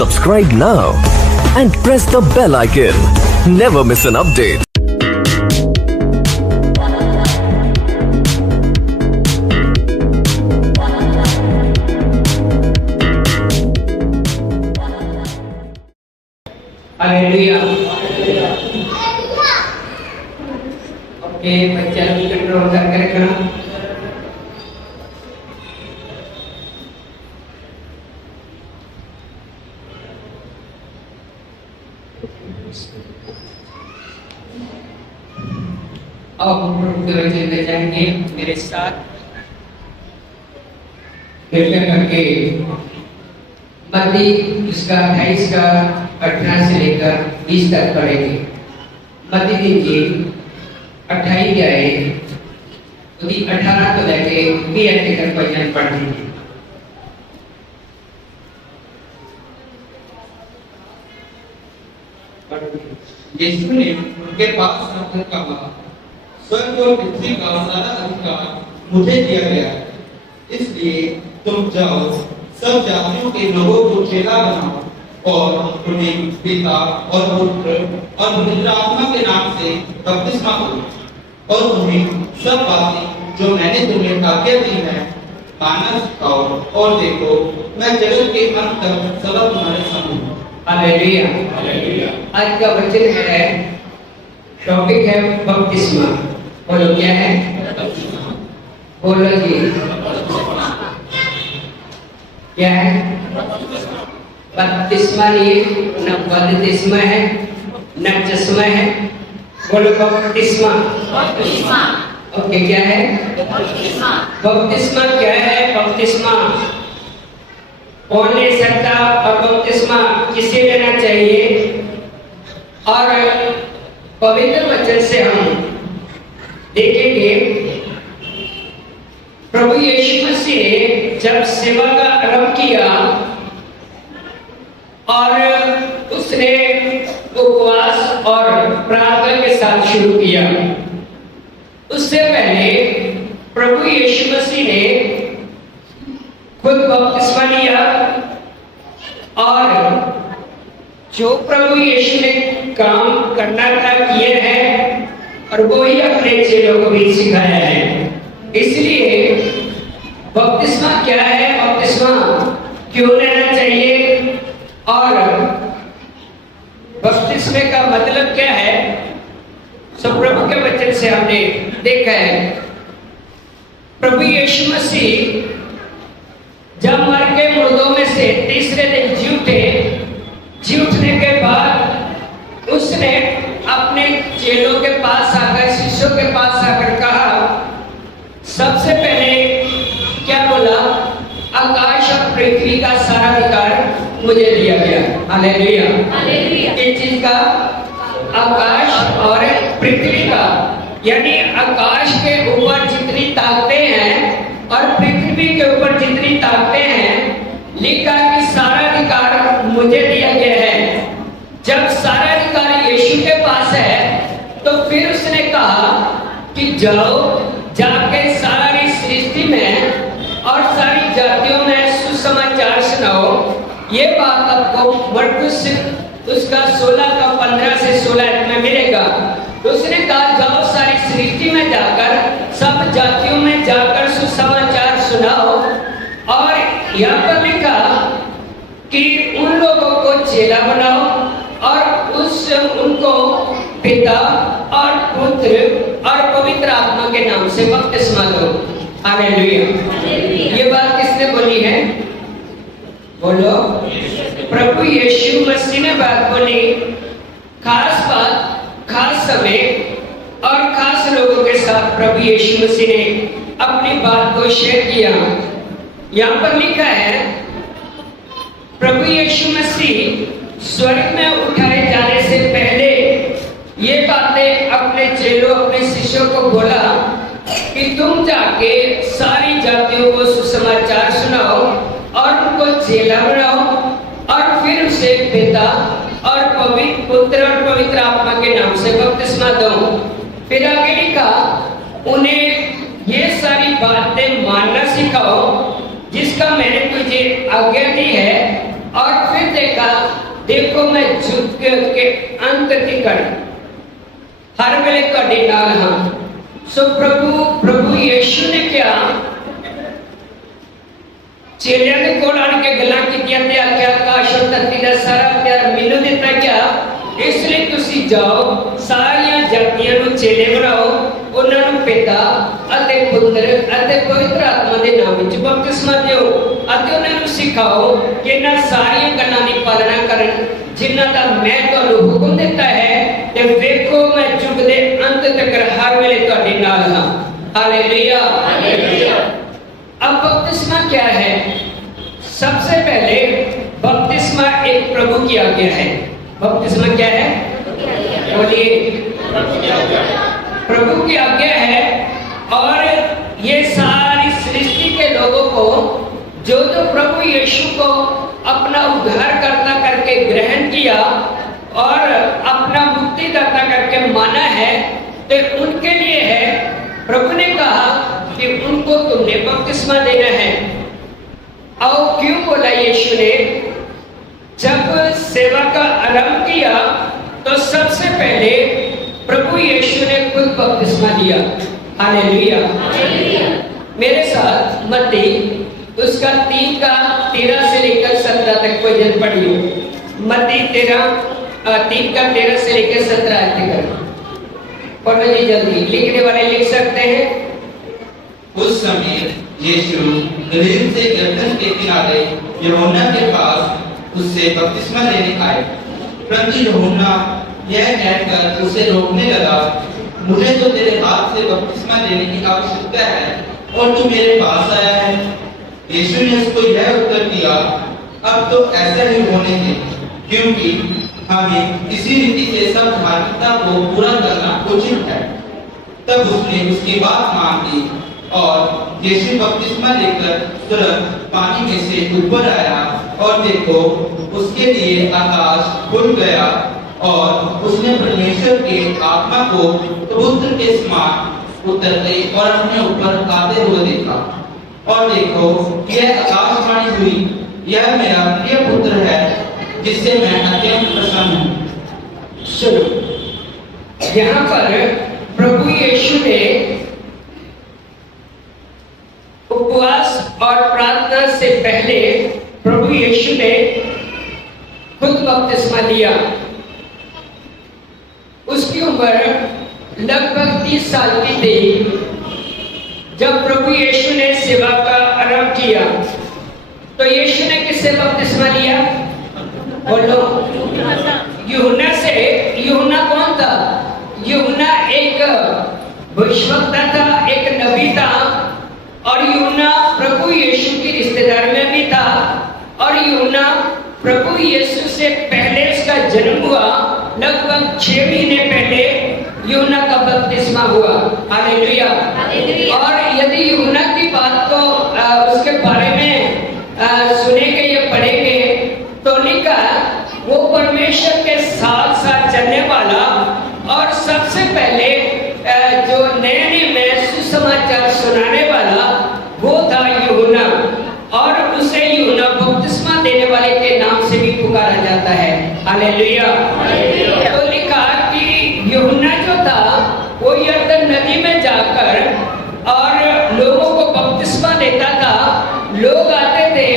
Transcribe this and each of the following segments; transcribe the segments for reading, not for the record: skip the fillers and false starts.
Subscribe now and press the bell icon. Never miss an update. Hallelujah. Okay, बच्चा control करके रखना। अब हम चलते जाएंगे मेरे साथ कृपया करके मत्ती इसका 28 का 18 से लेकर 20 तक पढ़ेंगे। मत्ती की इंजील 28 के आए 18 को लेके 20 तक वचन पढ़ लीजिए। यीशु ने उनके पास आकर कहा, स्वर्ग और पृथ्वी का सारा अधिकार मुझे दिया गया है, इसलिए तुम जाओ, सब जातियों के लोगों को चेला बनाओ और उन्हें पिता और पुत्र और पवित्र आत्मा के नाम से बपतिस्मा दो और उन्हें सब बातें जो मैंने तुम्हें आज्ञा दी है मानना सिखाओ, और देखो मैं जगत के अंत तक सदा तुम्हारे संग हूँ। हालेलुया। आज का वचन है, टॉपिक है बपतिस्मा। बोलो क्या है? बोलो जी, क्या है? बपतिस्मा नहीं, न बपतिस्मा है न चश्मा है। बोलो बपतिस्मा। ओके, क्या है बपतिस्मा? क्या है बपतिस्मा? कौन ले सकता और बपतिस्मा किसे लेना चाहिए? और पवित्र वचन से हम देखेंगे प्रभु यीशु मसीह ने जब सेवा का आरंभ किया और उसने उपवास और प्रार्थना के साथ शुरू किया, उससे पहले प्रभु यीशु मसीह ने खुद बपतिस्मा लिया और जो प्रभु यीशु ने काम करना था किए हैं और वो ही अपने चेलों को भी सिखाया है। इसलिए बपतिस्मा क्या है, बपतिस्मा क्यों लेना चाहिए और बपतिस्मे का मतलब क्या है, सब प्रभु के वचन से हमने देखा है। प्रभु यीशु मसीह जब मर के मुर्दों में से तीसरे दिन जी उठे, जी उठने के बाद उसने अपने चेलों के पास आकर, शिष्यों के पास आकर कहा, सबसे पहले क्या बोला? आकाश और पृथ्वी का सारा अधिकार मुझे दिया गया। हालेलुया। किस चीज का? आकाश और पृथ्वी का, यानी आकाश के ऊपर जितनी ताकतें हैं और पृथ्वी के ऊपर जितनी ताकतें हैं, लिखा कि सारा अधिकार मुझे दिया गया है। जब सारा अधिकार यीशु के पास है तो फिर उसने कहा कि जाओ, जाके सारी सृष्टि में और सारी जातियों में सुसमाचार सुनाओ। ये बात आपको मरकुस उसका 16 का 15 से 16 में मिलेगा। तो उसने कहा जाओ सारी सृष्टि में जाकर सब जातियों में जाकर सुसमाचार सुनाओ, और यहाँ पर लिखा कि उन लोगों को चेला बनाओ और उनको पिता और पुत्र और पवित्र आत्मा के नाम से बपतिस्मा दो। हालेलुया। ये बात किसने बोली है? बोलो, प्रभु यीशु मसीह ने बात बोली। खास बात, खास समय और खास लोगों के साथ प्रभु यीशु मसीह ने अपनी बात को शेयर किया। यहाँ पर लिखा है, प्रभु यीशु मसीह स्वर्ग में उठाए जाने से पहले ये बातें अपने चेलों, अपने शिष्यों को बोला कि तुम जाके सारी जातियों को सुसमाचार सुनाओ और उनको चेला बनाओ और फिर उसे पिता और पवित्र पुत्र और पवित्र आत्मा के नाम से बपतिस्मा दो। फिर आगे लिखा, उन्हें ये सारी बातें मानना सिखाओ जिसका मैंने तुझे आज्ञा दी है। और फिर देखा कहा, देखो मैं युग के अंत तिकड़ हर वेले तुहाडे नाल हां। सो प्रभु यीशु ने क्या चेलियां दे कोल आण के गल्लां कीतियां ते आख्या, आकाश और धरती दा सारा प्यार मैनूं दित्ता गया, इसलिए तुसी जाओ सारियां जातियां नूं चेले बनाओ, उन्हां नूं पिता अते पुत्र अते पवित्र आत्मा दे नाम विच बपतिस्मा दिओ अते उन्हां नूं सिखाओ कि इन्हां सारियां गल्लां दी पालना करन जिन्हां दा मैं तुहानूं हुक्म दित्ता है, ते वेखो मैं युग दे अंत तक हर वेले तुहाडे नाल हां। Hallelujah, hallelujah. अब बपतिस्मा क्या है? सबसे पहले बपतिस्मा एक प्रभु की आज्ञा है। बपतिस्मा क्या है? बोलिए, प्रभु की आज्ञा है। और ये सारी सृष्टि के लोगों को जो प्रभु यीशु को अपना उद्धारकर्ता करके ग्रहण किया और अपना मुक्तिदाता करके माना है, तो उनके लिए है। प्रभु ने कहा कि उनको तुमने बपतिस्मा देना है। आओ, क्यों बोला यीशु ने? जब सेवा का आरंभ किया तो सबसे पहले प्रभु यीशु ने खुद बपतिस्मा दिया। हालेलुया, मेरे साथ मत्ती उसका 3 का 13 से लेकर 17 तक कोई जन पढ़िए। मत्ती 3 का 13 से लेकर 17 तक पढ़ो जी, जल्दी। लिखने वाले लिख सकते हैं। उस समय यीशु गलील से यरदन के किनारे यूहन्ना के पास उससे बपतिस्मा लेने आए। परंतु यूहन्ना यह कहकर उसे रोकने लगा, मुझे तो तेरे हाथ से बपतिस्मा लेने की आवश्यकता है और तू मेरे पास आया है। यीशु ने उसको यह उत्तर दिया, अब तो ऐसा ही होने दे, क्योंकि हमें इसी रीति से सब धार्मिकता को पूरा करना उचित है। तब उसने उसकी बात मान ली और यीशु बपतिस्मा लेकर तुरंत पानी में से ऊपर आया और देखो उसके लिए आकाश खुल गया और उसने परमेश्वर के आत्मा को कबूतर के समान उतरते और अपने ऊपर आते हुए देखा। और देखो यह आकाशवाणी हुई, यह मेरा प्रिय पुत्र है जिससे मैं अत्यंत प्रसन्न हूँ। सुनो, यहाँ पर प्रभु यीशु ने उपवास और प्रार्थना से पहले प्रभु यीशु ने खुद बपतिस्मा लिया। उसकी उम्र लगभग 30 साल की थी जब प्रभु यीशु ने सेवा का आरंभ किया। तो यीशु ने किससे बपतिस्मा लिया? बोलो, यूहन्ना से। यूहन्ना कौन था? यूहन्ना एक भविष्यवक्ता था, एक नबी था, और यूहन्ना प्रभु यीशु की रिश्तेदार में भी था। और यूहन्ना प्रभु यीशु से पहले उसका जन्म हुआ, लगभग 6 महीने पहले यूहन्ना का बपतिस्मा हुआ। हालेलुया। और यदि यूहन्ना की बात को उसके बारे में सुनेंगे या पढ़ेंगे तो लिखा वो परमेश्वर के साथ साथ चलने वाला और सबसे पहले जो नए में सुसमाचार सुनाने वाला वो था यूहन्ना। और उसे यूहन्ना बपतिस्मा देने वाले के नाम से भी पुकारा जाता है। हालेलुया। तो लिखा कि यूहन्ना जो था वो यरदन नदी में जाकर और लोगों को बपतिस्मा देता था। लोग आते थे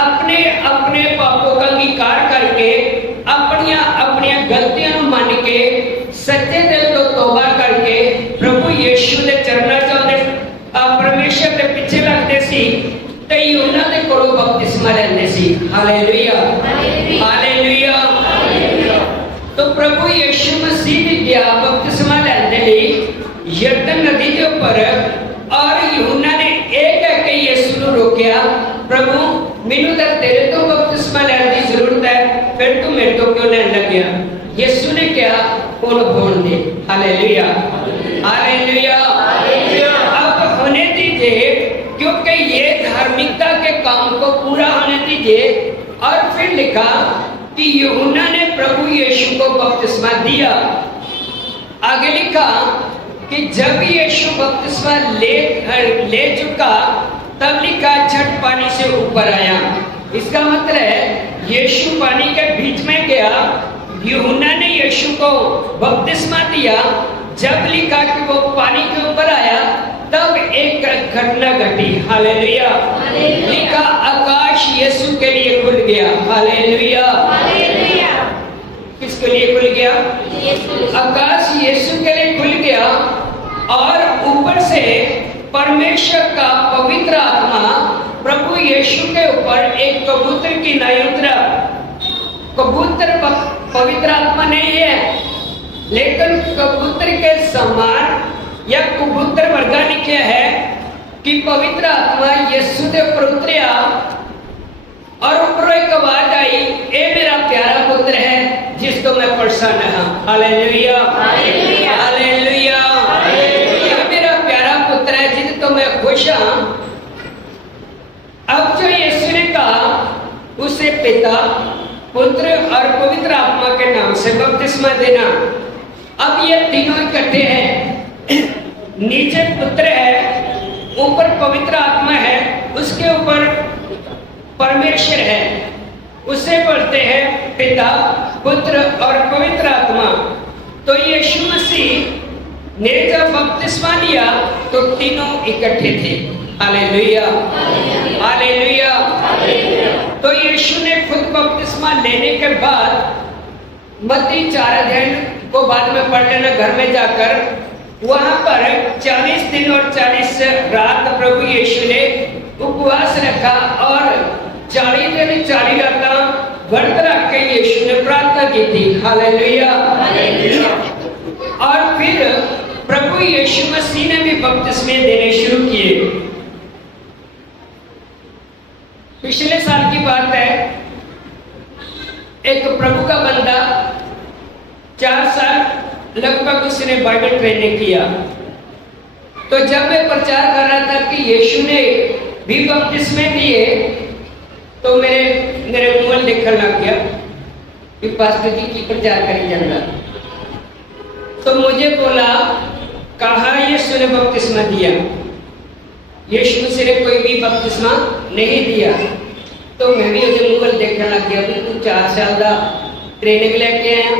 अपने अपने पापों का अंगीकार करके, अपनी अपनी गलतियां मान के, सच्चे दिल तो तौबा करके प्रभु यीशु के चरणों च परमेश्वर के पीछे लगते सी ते यूहन्ना दे कोलों बपतिस्मा लेंदे सी। Hallelujah, hallelujah. तो प्रभु यीशु मसीह ने गया बपतिस्मा लेने लिए यरदन नदी के ऊपर। और यूहन्ना ने एक के यीशु को रोकिया, प्रभु मैनू तो तेरे तो बपतिस्मा लेने की जरूरत है, फिर तू मेरे तो क्यों लेने लग गया? यीशु ने क्या बोल दे। Hallelujah, hallelujah. अब होने दीजिए, क्योंकि ये धार्मिकता के काम को पूरा होने दीजिए। और फिर लिखा कि यूहन्ना ने प्रभु यीशु को बपतिस्मा दिया। आगे लिखा कि जब यीशु बपतिस्मा ले चुका तब लिखा झट पानी से ऊपर आया। इसका मतलब है यीशु पानी के बीच में गया, यूहन्ना ने यीशु को बपतिस्मा दिया। जब लिखा कि वो पानी के ऊपर आया, तब एक घटना घटी। हालेलुया। लिखा आकाश यीशु के लिए खुल गया। हालेलुया। किसके लिए खुल गया? आकाश यीशु के लिए खुल गया और ऊपर से परमेश्वर का पवित्र आत्मा प्रभु यीशु के ऊपर एक कबूतर की नाई उतरा। कबूतर पवित्र आत्मा नहीं है, लेकिन कबूतर के समान या कबूतर वर्गा लिखा है कि पवित्र आत्मा यीशु के ऊपर उतरा और ऊपर एक आवाज आई, ए मेरा प्यारा पुत्र है जिसको मैं प्रसन्न हूं। हालेलुया। हालेलुया। ये मेरा प्यारा पुत्र है जिसको मैं खुश हूं। अब जो यीशु ने कहा, उसे पिता, पुत्र और पवित्र आत्मा के नाम से बपतिस्मा देना। अब ये तीनों इकट्ठे हैं। नीचे पुत्र है, ऊपर पवित्र आत्मा है, उसके ऊपर परमेश्वर है। उसे बोलते हैं पिता, पुत्र और पवित्र आत्मा। तो यीशु मसीह ने जब बपतिस्मा लिया तो तीनों इकट्ठे थे। हालेलुया। हालेलुया। तो यीशु ने खुद बपतिस्मा लेने के बाद मत्ती 4 अध्याय को बाद में पढ़ लेना घर में जाकर, वहां पर 40 दिन और 40 रात प्रभु यीशु ने उपवास रखा और 40 दिन 40 रात व्रत रख के यीशु ने प्रार्थना की थी। हालेलुया। और फिर प्रभु यीशु मसीह ने भी बपतिस्मे देने शुरू किए। पिछले साल की बात है, एक प्रभु का बंदा 4 साल लगभग उसने बाइबल ट्रेनिंग किया। तो जब मैं प्रचार कर रहा था कि यीशु ने भी बपतिस्मे दिए, तो मेरे मुंह देखने लग गया कि पास्टर जी की प्रचार करी जाना। तो मुझे बोला, कहा यीशु ने बपतिस्मा दिया? यीशु मसीह ने कोई भी बपतिस्मा नहीं दिया। तो मैं भी उसे मुंह देखने लग गया कि तू 4 साल का ट्रेनिंग लेके आया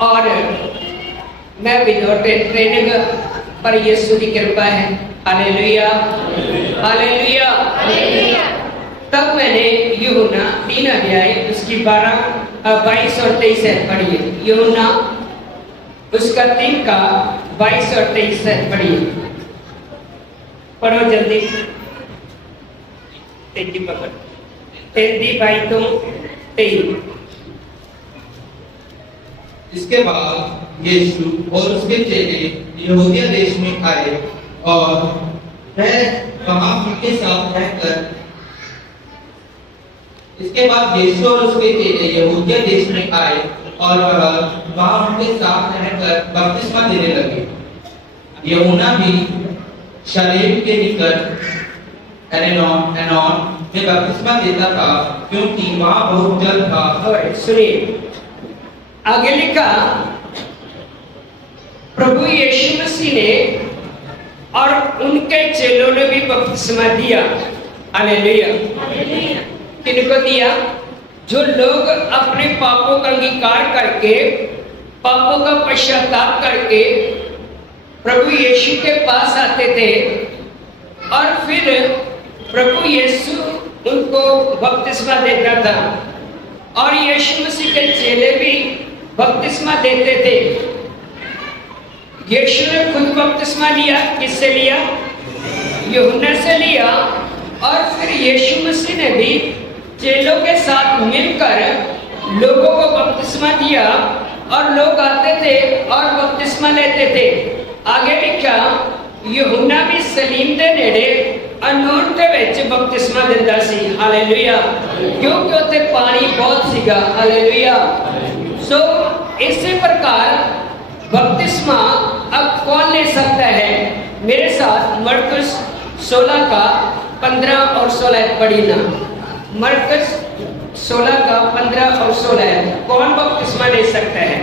और मैं विदाउट ट्रेनिंग, पर यीशु की कृपा है। हालेलुया। हालेलुया। तब मैंने यूहन्ना 3 अध्याय उसकी 22 और 23 पढ़ी। यूहन्ना उसका 3 का 22 और 23 पढ़िए। पढ़ो जल्दी। तेजी पकड़, तेजी भाई तुम 23। इसके बाद यीशु और उसके चेले यहूदिया देश में आए और वह वहां उनके साथ रहकर इसके बाद यीशु और उसके चेले यहूदिया देश में आए और वहां उनके साथ रहकर बपतिस्मा देने लगे। यूहन्ना भी शालेम के निकट एनोन में बपतिस्मा देता था, क्योंकि वहां बहुत जल था। सुनिए, आगे लिखा, प्रभु यीशु मसीह ने और उनके चेलों ने भी बपतिस्मा दिया। हालेलुया। किनको दिया? जो लोग अपने पापों का अंगीकार करके, पापों का पश्चाताप करके प्रभु यीशु के पास आते थे और फिर प्रभु यीशु उनको बपतिस्मा देता था। और यीशु मसीह के चेले भी बपतिस्मा देते थे। यीशु ने खुद बपतिस्मा लिया। किससे लिया? यूहन्ना से लिया। और फिर यीशु मसीह ने भी चेलों के साथ मिलकर लोगों को बपतिस्मा दिया और लोग आते थे और बपतिस्मा लेते थे। आगे लिखा, यूहन्ना भी सलीम दे नेड़े अनून दे विच बपतिस्मा दिंदा सी। हालेलुया। क्योंकि उत्थे पानी बहुत सीगा। हालेलुया। सो इसी प्रकार बपतिस्मा अब कौन ले सकता है? मेरे साथ मरकुस 16 का 15 और 16 पढ़ी ना। मरकुस 16 का 15 और 16 कौन बपतिस्मा ले सकता है?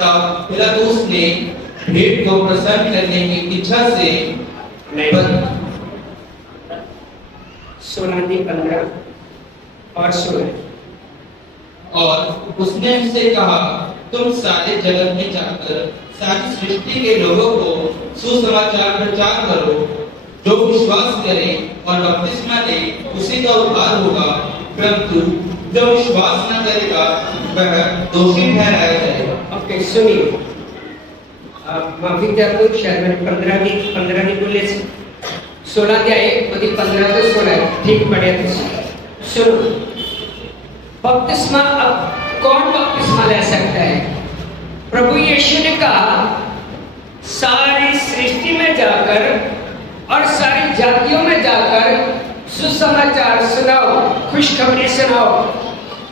तब पिलातुस ने भीड़ को प्रसन्न करने की इच्छा से 16:15 और 16। और उसने उनसे कहा, तुम सारे जगत में जाकर सारी सृष्टि के लोगों को सुसमाचार प्रचार करो। जो विश्वास करे और बपतिस्मा ले उसी का उद्धार होगा, परंतु जो विश्वास न करेगा वह दोषी ठहराया जाएगा। ओके, सुनिए, माफी चाहूँ, शायद मैंने 15 नहीं बोले, 16 क्या है, 15 तो 16 ठीक पढ़े थे। सुनो, बपतिस्मा, अब कौन बपतिस्मा ले सकता है? प्रभु यीशु ने कहा सारी सृष्टि में जाकर और सारी जातियों में जाकर सुसमाचार सुनाओ, खुशखबरी सुनाओ।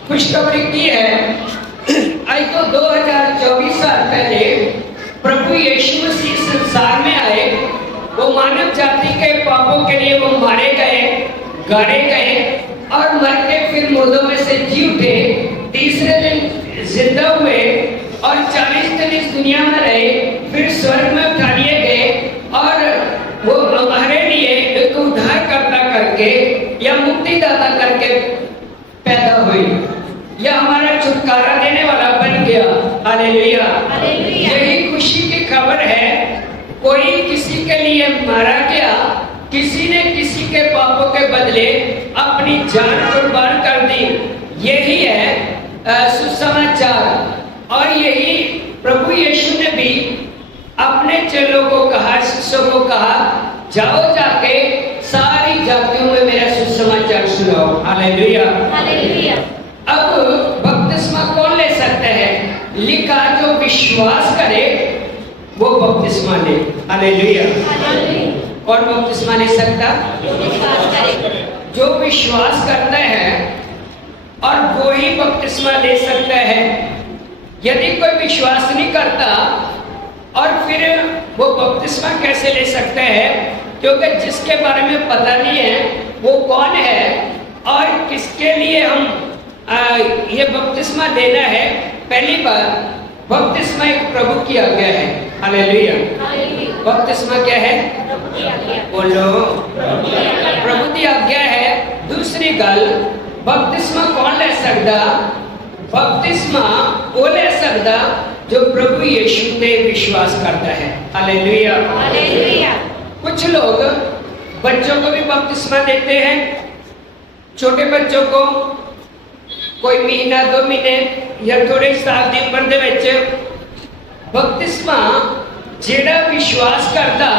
खुशखबरी की है, आज तो 2024 साल पहले प्रभु यीशु मसीह संसार में आए। वो मानव जाति के पापों के लिए वो मारे गए, गाड़े गए और मर के फिर मुर्दों में से जी उठे, तीसरे दिन जिंदा हुए और 40 दिन इस दुनिया में रहे, फिर स्वर्ग में उठा लिए गए और वो हमारे लिए एक उद्धारकर्ता करके या मुक्तिदाता करके पैदा हुई, या हमारा छुटकारा देने वाला बन गया। हालेलुया, यही खुशी की खबर है। कोई किसी के लिए मारा गया, किसी ने किसी के पापों के बदले अपनी जान कुर्बान कर दी। यही है सुसमाचार। और यही प्रभु यीशु ने भी अपने चेलों को कहा, शिष्यों को कहा, जाओ जाके सारी जातियों में मेरा सुसमाचार सुनाओ। Hallelujah, hallelujah. अब बपतिस्मा कौन ले सकता है? लिखा, जो विश्वास करे वो बपतिस्मा ले। हालेलुया। और बपतिस्मा ले सकता जो विश्वास करता है, और वो ही बपतिस्मा ले सकता है। यदि कोई विश्वास नहीं करता और फिर वो बपतिस्मा कैसे ले सकता है? क्योंकि जिसके बारे में पता नहीं है वो कौन है और किसके लिए हम ये बपतिस्मा लेना है। पहली बार बपतिस्मा एक प्रभु की आज्ञा है। हालेलुया। बपतिस्मा क्या है? बोलो, प्रभु की आज्ञा है। दूसरी गल, बपतिस्मा कौन ले सकता? बपतिस्मा वो ले सकता जो प्रभु यीशु में विश्वास करता है। Hallelujah, hallelujah. कुछ लोग बच्चों को भी बपतिस्मा देते हैं, छोटे बच्चों को, कोई महीना 2 महीने या थोड़े साल की उम्र दे विच बपतिस्मा जेड़ा विश्वास करता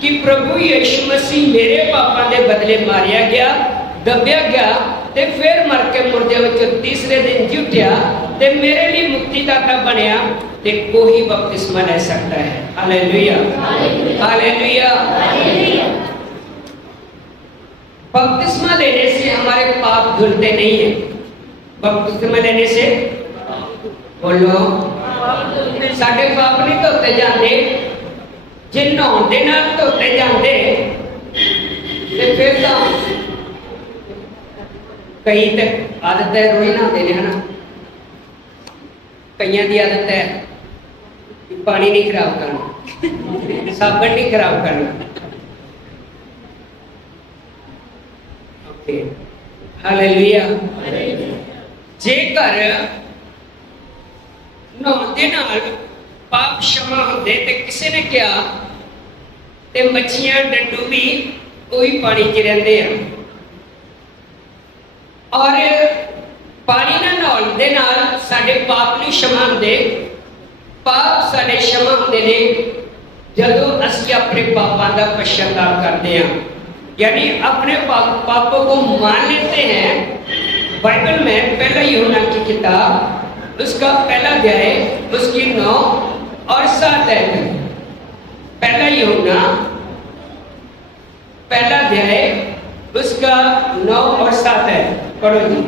कि प्रभु यीशु मसीह मेरे पापां दे बदले मारिया गया, दबिया गया ते फिर मर के मुर्दे विच तीसरे दिन जी उठ्या ते मेरे लिए मुक्तिदाता बनया, ते कोई बपतिस्मा ले सकता है। Hallelujah, hallelujah. बपतिस्मा लेने से हमारे पाप धुलते नहीं है। बपतिस्मा लेने से, बोलो, साडे पाप नहीं धोते जाते। जे नहाउण दे नाल धोते जाते ते फिर तो कई तक आदत है रोज नहाते ने, है ना। कईयां दी आदत है कि पानी नहीं खराब करना, साबन नहीं खराब करना। Okay, hallelujah. जेकर नहाउण दे नाल पाप क्षमा होंदे ते किसी ने क्या ते मच्छियां डंडू भी वही पानी च रहिंदे आ। और पानी ना नहाउण दे नाल साडे पाप नहीं क्षमा होंदे। पाप साडे क्षमा होंदे ने जदों असीं अपने पापां दा पश्चाताप करते हैं, यानी अपने पापों को मान लेते हैं। बाइबल में पहला यूहन्ना की किताब उसका पहला अध्याय उसकी 9 और 7 है। पहला यूहन्ना पहला अध्याय उसका 9 और 7 है। पढ़ो जी।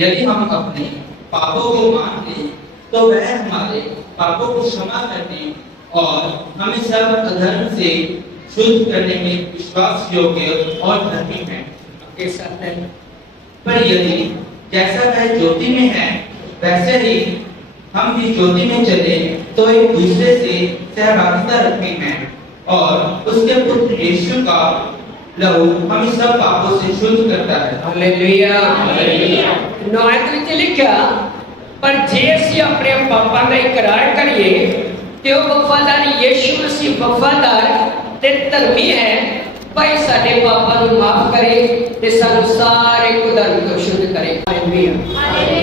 यदि हम अपने पापों को मान लें तो वह हमारे पापों को क्षमा करने और हमें सब अधर्म से शुद्ध करने में विश्वास योग्य और धर्मी है। आपके साथ है। पर यदि जैसा वह ज्योति में है वैसे ही हम जिस ज्योति में चले तो एक दूसरे से सहभागिता रखते हैं और उसके पुत्र यीशु का लहू हम सब पापों से शुद्ध करता है। हालेलुया। 9 ਵਿੱਚ ਲਿਖਿਆ ਪਰ ਜੇ ਅਸੀਂ ਆਪਣੇ ਪਾਪਾਂ ਦਾ ਇਕਰਾਰ ਕਰੀਏ ਤੇ ਉਹ ਵਫਾਦਾਰ ਯੀਸ਼ੂ ਮਸੀਹ ਵਫਾਦਾਰ ਤੇ ਧਰਮੀ ਹੈ ਭਾਈ ਸਾਡੇ ਪਾਪਾਂ ਨੂੰ ਮਾਫ ਕਰੇ ਤੇ ਸਾਨੂੰ ਸਾਰੇ ਕੁਦਰਤ ਤੋਂ ਸ਼ੁੱਧ ਕਰੇ। ਹਾਲੇਲੂਇਆ।